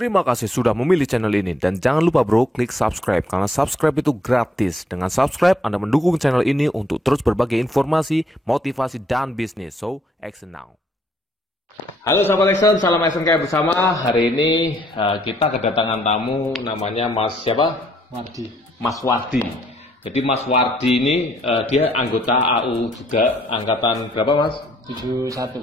Terima kasih sudah memilih channel ini dan jangan lupa bro, klik subscribe karena subscribe itu gratis. Dengan subscribe Anda mendukung channel ini untuk terus berbagi informasi, motivasi dan bisnis. So, action now. Halo sahabat Action, salam Action kayak bersama. Hari ini kita kedatangan tamu namanya Mas siapa? Mas Wardi. Jadi Mas Wardi ini dia anggota AU juga, angkatan berapa Mas? 71.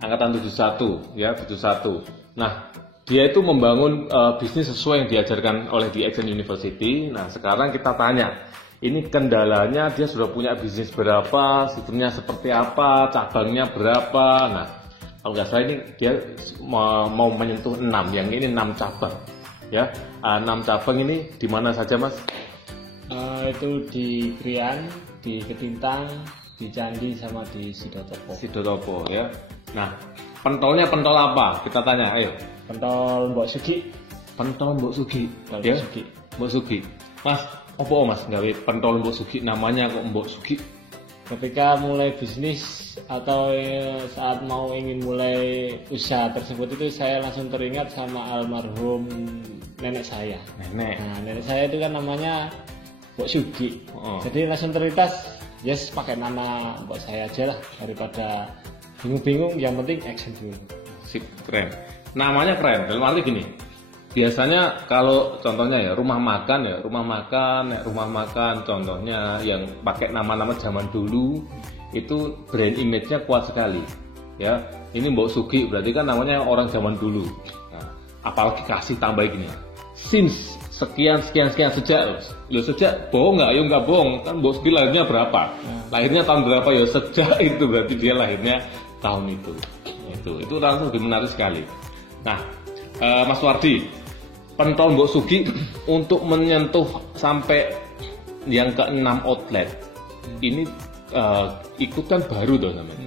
Angkatan 71 ya, 71. Nah, dia itu membangun bisnis sesuai yang diajarkan oleh di Action University. Nah, sekarang kita tanya, ini kendalanya dia sudah punya bisnis berapa, sistemnya seperti apa, cabangnya berapa. Nah, kalau nggak salah ini dia mau menyentuh 6, yang ini 6 cabang. Ya, 6 cabang ini di mana saja Mas? Itu di Krian, di Ketintang, di Candi, sama di Sidotopo. Sidotopo ya. Nah, pentolnya pentol apa? Kita tanya, ayo. Pentol Mbok Sugi. Pentol Mbok Sugi. Pentol Ya? Mbok Sugi. Mbok Sugi. Mas, opo Mas gawe pentol Mbok Sugi, namanya kok Mbok Sugi? Ketika mulai bisnis atau saat mau ingin mulai usaha tersebut itu saya langsung teringat sama almarhum nenek saya. Nenek. Nah, nenek saya itu kan namanya Mbok Sugi. Oh. Jadi langsung terlintas, yes pakai nama Mbok saya aja lah daripada bingung-bingung. Yang penting action dulu. Sip, keren. Namanya keren. Dalam arti gini. Biasanya kalau contohnya ya rumah makan contohnya yang pakai nama-nama zaman dulu itu brand image-nya kuat sekali. Ya, ini Mbok Sugi berarti kan namanya orang zaman dulu. Nah, apalagi kasih tambah gini. Since sekian sejak bohong nggak? Ayo nggak bohong, kan Mbok Sugi lahirnya berapa? Lahirnya tahun berapa ya? Sejak itu berarti dia lahirnya tahun itu. Itu langsung lebih menarik sekali. Nah, Mas Wardi, pentol Mbok Sugi untuk menyentuh sampai yang ke-6 outlet ini ikutan baru dong namanya.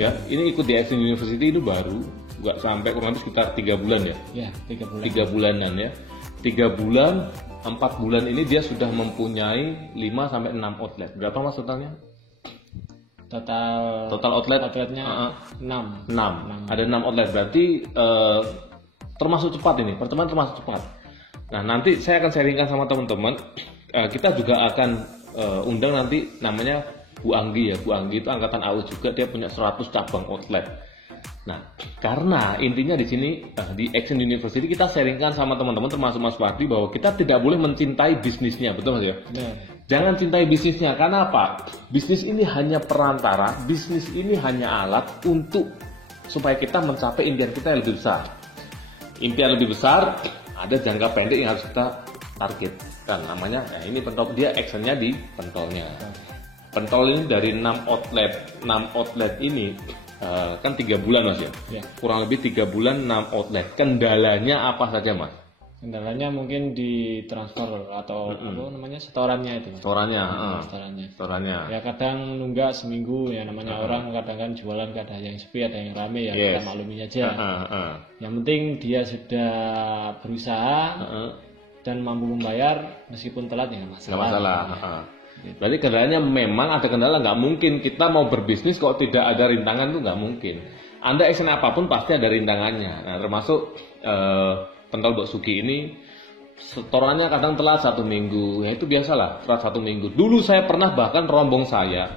Ya, ini ikut di Action University itu baru, nggak sampai kurang lebih sekitar 3 bulan ya. Ya, 3 bulan. 3 bulanan ya. 3 bulan, 4 bulan ini dia sudah mempunyai 5 sampai 6 outlet. Berapa Mas totalnya? Total outletnya 6. Ada 6 outlet, berarti termasuk cepat ini, pertemuan termasuk cepat. Nah, nanti saya akan sharingkan sama teman-teman. Kita juga akan undang nanti namanya Bu Anggi ya. Bu Anggi itu angkatan AU juga, dia punya 100 cabang outlet. Nah, karena intinya di sini di Action University kita sharingkan sama teman-teman termasuk Mas Wardi bahwa kita tidak boleh mencintai bisnisnya, betul Mas ya? Jangan cintai bisnisnya, karena apa? Bisnis ini hanya perantara, bisnis ini hanya alat untuk supaya kita mencapai impian kita yang lebih besar. Impian lebih besar ada jangka pendek yang harus kita targetkan, namanya ini pentol, dia actionnya di pentolnya. Pentol ini dari 6 outlet ini kan 3 bulan Mas ya? Kurang lebih 3 bulan 6 outlet. Kendalanya apa saja Mas? Kendalanya mungkin di transfer atau apa namanya setorannya itu. Setorannya. Ya kadang nunggak seminggu ya, namanya orang kadang kan jualan kadang yang sepi, ada yang rame ya, kita maklumi aja. Yang penting dia sudah berusaha dan mampu membayar meskipun telat ya nggak masalah. Gitu. Berarti kendalanya memang ada kendala, nggak mungkin kita mau berbisnis kok tidak ada rintangan, tuh nggak mungkin. Anda action apapun pasti ada rintangannya. Nah, termasuk pentol Mbok Sugi ini setorannya kadang telat 1 minggu, ya itu biasalah, telat 1 minggu. Dulu saya pernah bahkan rombong saya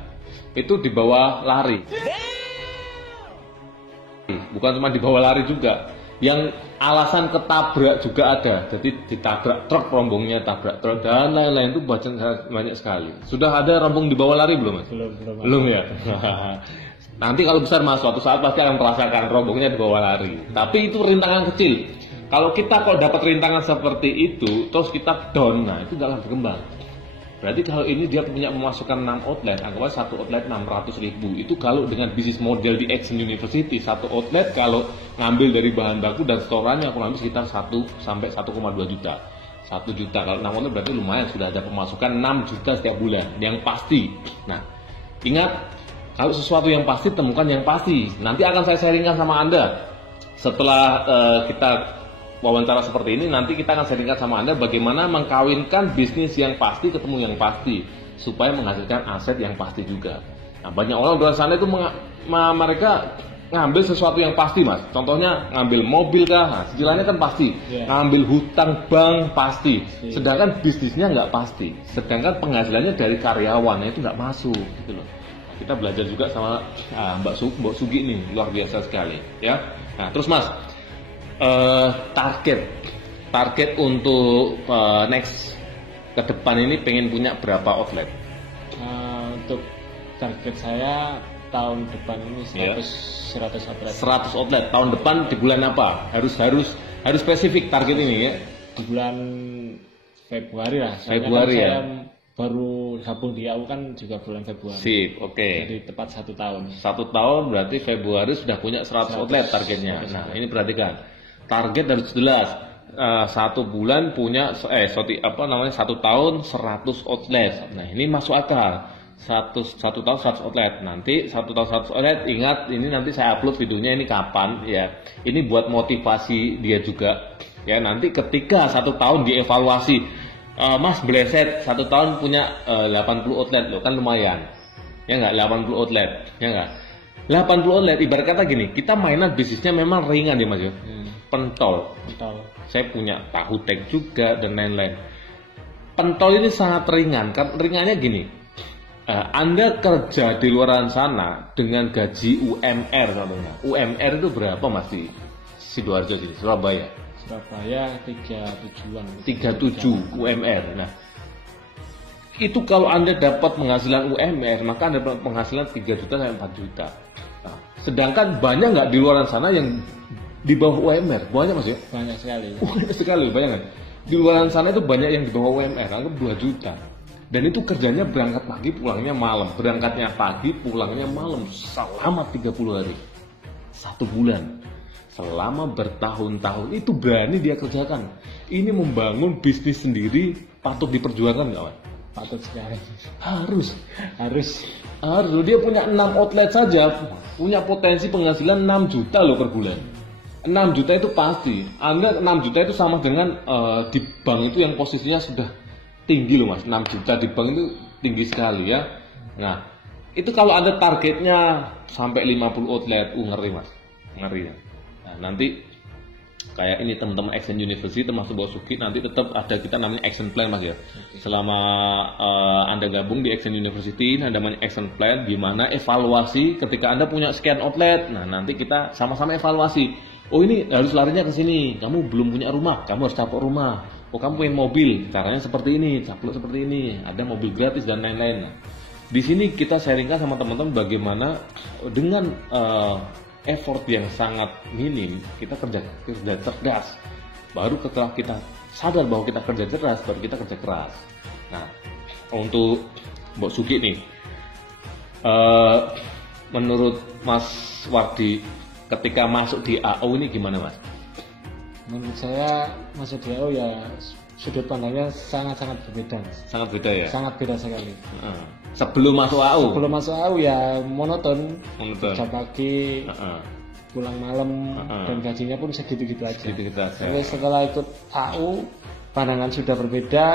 itu dibawa lari, bukan cuma dibawa lari juga, yang alasan ketabrak juga ada, jadi ditabrak truk, rombongnya tabrak truk dan lain-lain, itu banyak sekali. Sudah ada rombong dibawa lari belum Mas? Belum ya. Nanti kalau besar Mas, suatu saat pasti akan merasakan rombongnya dibawa lari. Tapi itu rintangan kecil. Kalau dapat rintangan seperti itu, terus kita down, nah itu nggak akan berkembang. Berarti kalau ini dia punya memasukkan 6 outlet, anggapnya 1 outlet 600.000. Itu kalau dengan bisnis model di Action University, 1 outlet kalau ngambil dari bahan baku dan setorannya kurang lebih sekitar 1 sampai 1,2 juta. 1 juta kalau 6 outlet berarti lumayan, sudah ada pemasukan 6 juta setiap bulan, yang pasti. Nah, ingat, kalau sesuatu yang pasti, temukan yang pasti. Nanti akan saya sharingkan sama Anda. Setelah kita wawancara seperti ini, nanti kita akan sharingkan sama Anda bagaimana mengkawinkan bisnis yang pasti ketemu yang pasti supaya menghasilkan aset yang pasti juga. Nah, banyak orang di luar sana itu mereka ngambil sesuatu yang pasti mas, contohnya ngambil mobil kah, nah, cicilannya kan pasti, ngambil hutang bank pasti, sedangkan bisnisnya nggak pasti, sedangkan penghasilannya dari karyawan itu nggak masuk gitu loh. Kita belajar juga sama Mbak Sugi nih, luar biasa sekali ya. Nah terus mas, target untuk next ke depan ini pengen punya berapa outlet? Untuk target saya tahun depan ini 100 outlet. 100 outlet tahun depan di bulan apa? Harus spesifik target ini ya. Di bulan Februari lah. Februari kan saya baru gabung di AU kan juga bulan Februari. Sip, oke. Jadi tepat 1 tahun. 1 tahun berarti Februari sudah punya 100 outlet targetnya. Nah ini perhatikan, target harus jelas. 1 bulan punya 1 tahun 100 outlet. Nah ini masuk akal. 1 tahun 100 outlet. Nanti 1 tahun 100 outlet, ingat ini nanti saya upload videonya ini kapan ya. Ini buat motivasi dia juga ya. Nanti ketika 1 tahun dievaluasi, Mas Bleset 1 tahun punya 80 outlet loh, kan lumayan ya nggak? 80 outlet ya nggak? 80 outlet ibarat kata gini, kita mainan bisnisnya memang ringan ya mas ya. Pentol. Saya punya tahu tek juga dan lain-lain. Pentol ini sangat ringan. Ringannya gini, Anda kerja di luar sana dengan gaji UMR contohnya. UMR itu berapa mas di Sidoarjo sini, Surabaya? Surabaya 37-an. 37 UMR. Nah, itu kalau Anda dapat penghasilan UMR, maka Anda dapat penghasilan 3 juta sampai 4 juta. Nah, sedangkan banyak nggak di luar sana yang di bawah UMR? Banyak mas ya? Banyak sekali. Banyak sekali, bayangkan. Di luar sana itu banyak yang di bawah UMR, anggap 2 juta. Dan itu kerjanya berangkat pagi, pulangnya malam. Berangkatnya pagi, pulangnya malam selama 30 hari. 1 bulan. Selama bertahun-tahun itu berani dia kerjakan. Ini membangun bisnis sendiri, patut diperjuangkan nggak, Mas? Patut sekali. Harus. Dia punya 6 outlet saja, punya potensi penghasilan 6 juta loh per bulan. 6 juta itu pasti. Anda 6 juta itu sama dengan di bank itu yang posisinya sudah tinggi loh mas. 6 juta di bank itu tinggi sekali ya. Nah itu kalau ada targetnya sampai 50 outlet, ngeri mas, ngeri ya. Nah nanti kayak ini teman-teman Action University termasuk Bos Suki, nanti tetap ada kita namanya action plan mas ya. Selama Anda gabung di Action University, ada namanya action plan, gimana evaluasi ketika Anda punya sekian outlet. Nah nanti kita sama-sama evaluasi. Oh ini harus larinya ke sini. Kamu belum punya rumah, kamu harus caplok rumah. Oh kamu pengen mobil, caranya seperti ini, caplok seperti ini. Ada mobil gratis dan lain-lain. Nah, di sini kita sharingkan sama teman-teman bagaimana dengan effort yang sangat minim kita kerja cerdas. Baru setelah kita sadar bahwa kita kerja cerdas, baru kita kerja keras. Nah untuk Mbok Sugi nih, menurut Mas Wardi, ketika masuk di AO ini gimana mas? Menurut saya masuk di AO ya sudut pandangnya sangat-sangat berbeda mas. Sangat beda ya? Sangat beda sekali. Sebelum masuk AO? Sebelum masuk AO ya monoton. Kerja pagi, pulang malam, dan gajinya pun segitu-gitu aja. Tapi setelah ikut AO, pandangan sudah berbeda,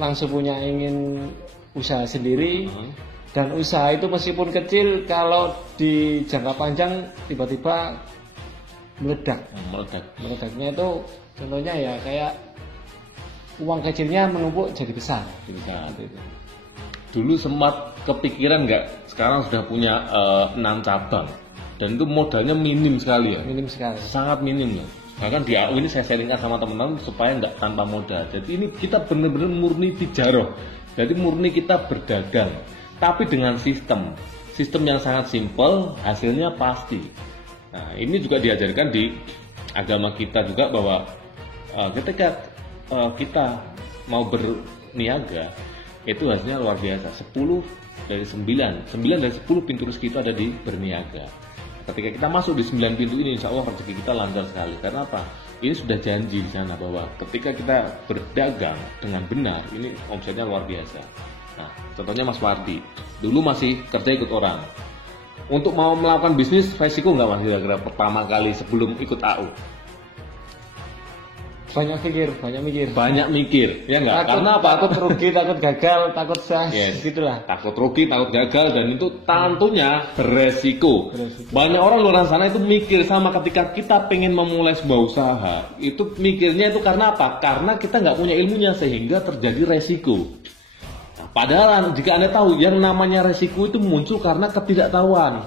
langsung punya ingin usaha sendiri. Dan usaha itu meskipun kecil, kalau di jangka panjang tiba-tiba meledak. Meledaknya itu contohnya ya kayak uang kecilnya menumpuk jadi besar. Dulu sempat kepikiran nggak? Sekarang sudah punya 6 cabang dan itu modalnya minim sekali ya. Minim sekali. Sangat minim ya. Bahkan di AU ini saya sharingkan sama teman-teman supaya nggak tanpa modal. Jadi ini kita benar-benar murni tijaroh. Jadi murni kita berdagang. Tapi dengan sistem yang sangat simpel, hasilnya pasti. Nah, ini juga diajarkan di agama kita juga bahwa ketika kita mau berniaga, itu hasilnya luar biasa. 10 dari 9 dari 10 pintu rezeki itu ada di berniaga. Ketika kita masuk di 9 pintu ini, insya Allah rezeki kita lancar sekali. Karena apa? Ini sudah janji di sana bahwa ketika kita berdagang dengan benar, ini omsetnya luar biasa. Nah, contohnya Mas Wardi, dulu masih kerja ikut orang. Untuk mau melakukan bisnis, resiko nggak Mas kira-kira pertama kali sebelum ikut AU? banyak mikir, ya enggak? Karena apa? Takut rugi, takut gagal, takut gitulah. Takut rugi, takut gagal, dan itu tentunya beresiko. Banyak orang luar sana itu mikir sama ketika kita pengen memulai sebuah usaha, itu mikirnya itu karena apa? Karena kita nggak punya ilmunya sehingga terjadi resiko. Nah, padahal jika Anda tahu yang namanya resiko itu muncul karena ketidaktahuan.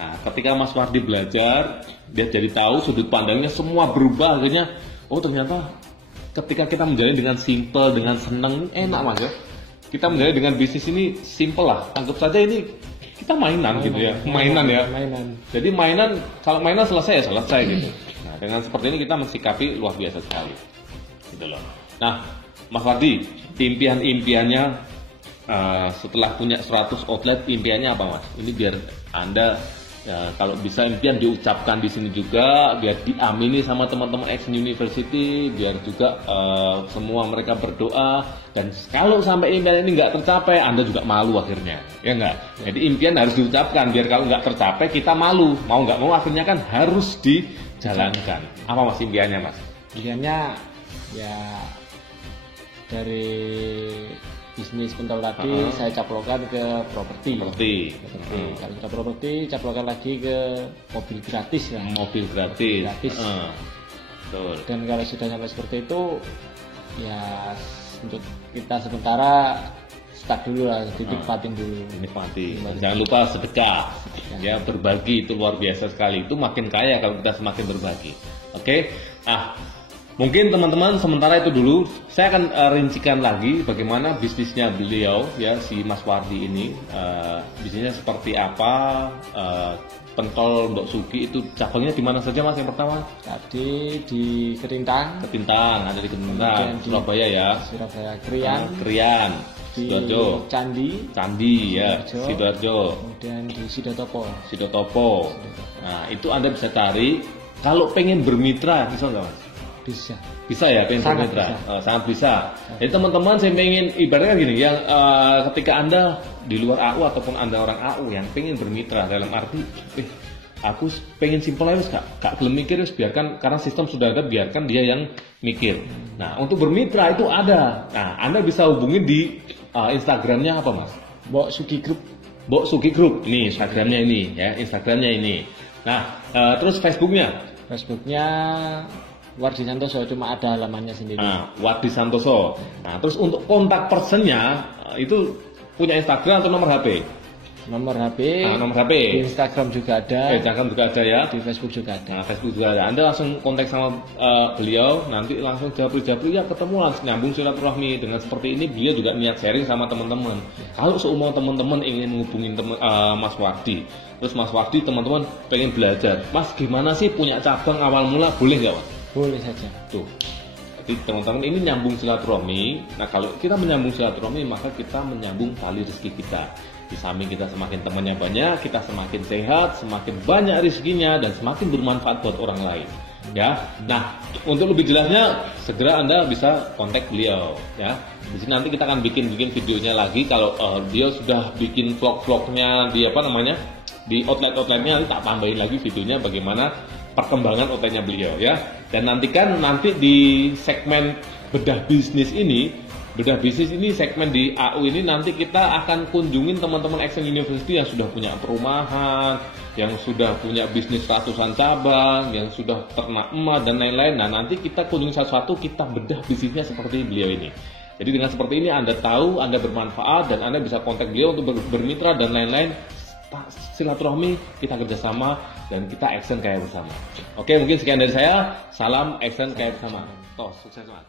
Nah, ketika Mas Wardi belajar, dia jadi tahu sudut pandangnya semua berubah, akhirnya oh ternyata ketika kita menjalani dengan simple, dengan senang, enak Mas ya. Kita menjalani dengan bisnis ini simple lah. Anggap saja ini kita mainan gitu ya. Mainan. Jadi kalau mainan selesai ya selesai gitu. Nah, dengan seperti ini kita mensikapi luar biasa sekali. Gitu loh. Nah, Mas Wardi, impiannya setelah punya 100 outlet, impiannya apa Mas? Ini biar Anda kalau bisa impian diucapkan di sini juga, biar diamini sama teman-teman Action University, biar juga semua mereka berdoa, dan kalau sampai impian ini nggak tercapai, Anda juga malu akhirnya, ya nggak? Jadi impian harus diucapkan, biar kalau nggak tercapai kita malu, mau nggak mau akhirnya kan harus dijalankan. Apa Mas impiannya Mas? Impiannya ya dari bisnis pentol tadi saya caplokkan ke properti. Kalau sudah properti, caplokkan lagi ke mobil gratis ya. Mobil gratis. Betul. Dan kalau sudah sampai seperti itu, ya untuk kita sementara start dulu lah, nikmatin dulu. Jangan lupa sedekah. Ya, berbagi itu luar biasa sekali. Itu makin kaya kalau kita semakin berbagi. Oke. Mungkin teman-teman sementara itu dulu, saya akan rincikan lagi bagaimana bisnisnya beliau ya, si Mas Wardi ini, bisnisnya seperti apa, pentol Mbok Sugi itu cabangnya di mana saja Mas yang pertama? Tadi di Kerintang, ada di Kerintang, Surabaya ya. Surabaya, Krian, Sidoarjo, Candi ya, Sidoarjo, kemudian di Sidotopo. Nah itu Anda bisa cari, kalau pengen bermitra bisa nggak Mas? Bisa ya, pengen bermitra, sangat bisa. Jadi teman-teman saya pengen ibaratnya gini, yang ketika Anda di luar AU ataupun Anda orang AU yang pengen bermitra dalam arti, aku pengen simpel aja gak belum mikir, biarkan karena sistem sudah ada, biarkan dia yang mikir. Nah untuk bermitra itu ada. Nah Anda bisa hubungi di Instagramnya apa Mas? Mbok Sugi Group. Ini Instagramnya ini ya, Instagramnya ini. Nah terus Facebooknya Wardi Santoso, cuma ada halamannya sendiri. Wardi Santoso. Nah, terus untuk kontak personnya itu punya Instagram atau nomor HP? Nomor HP. Di Instagram juga ada. Instagram juga ada ya. Di Facebook juga ada. Facebook juga ada. Anda langsung kontak sama beliau, nanti langsung japri-japri ya, ketemu langsung nyambung silaturahmi. Dengan seperti ini beliau juga niat sharing sama teman-teman. Kalau seumur teman-teman ingin menghubungin Mas Wardi, terus Mas Wardi teman-teman pengen belajar, Mas gimana sih punya cabang awal mula, boleh nggak Mas? Boleh saja. Tuh. Jadi teman-teman ini nyambung silaturahmi. Nah kalau kita menyambung silaturahmi, maka kita menyambung tali rezeki kita. Di samping kita semakin temannya banyak, kita semakin sehat, semakin banyak rezekinya, dan semakin bermanfaat buat orang lain. Ya. Nah untuk lebih jelasnya segera Anda bisa kontak beliau. Ya. Di sini nanti kita akan bikin videonya lagi. Kalau dia sudah bikin vlog-vlognya di di outlet-outletnya, nanti tak tambahin lagi videonya bagaimana perkembangan outletnya beliau ya. Dan nantikan di segmen bedah bisnis ini segmen di AU ini nanti kita akan kunjungin teman-teman Action University yang sudah punya perumahan, yang sudah punya bisnis ratusan cabang, yang sudah ternak emas dan lain-lain. Nah nanti kita kunjungi satu-satu, kita bedah bisnisnya seperti beliau ini. Jadi dengan seperti ini Anda tahu, Anda bermanfaat, dan Anda bisa kontak beliau untuk bermitra dan lain-lain. Silaturahmi, kita kerjasama, dan kita action kaya bersama. Oke, mungkin sekian dari saya. Salam action kaya bersama. Toh, sukses Mas.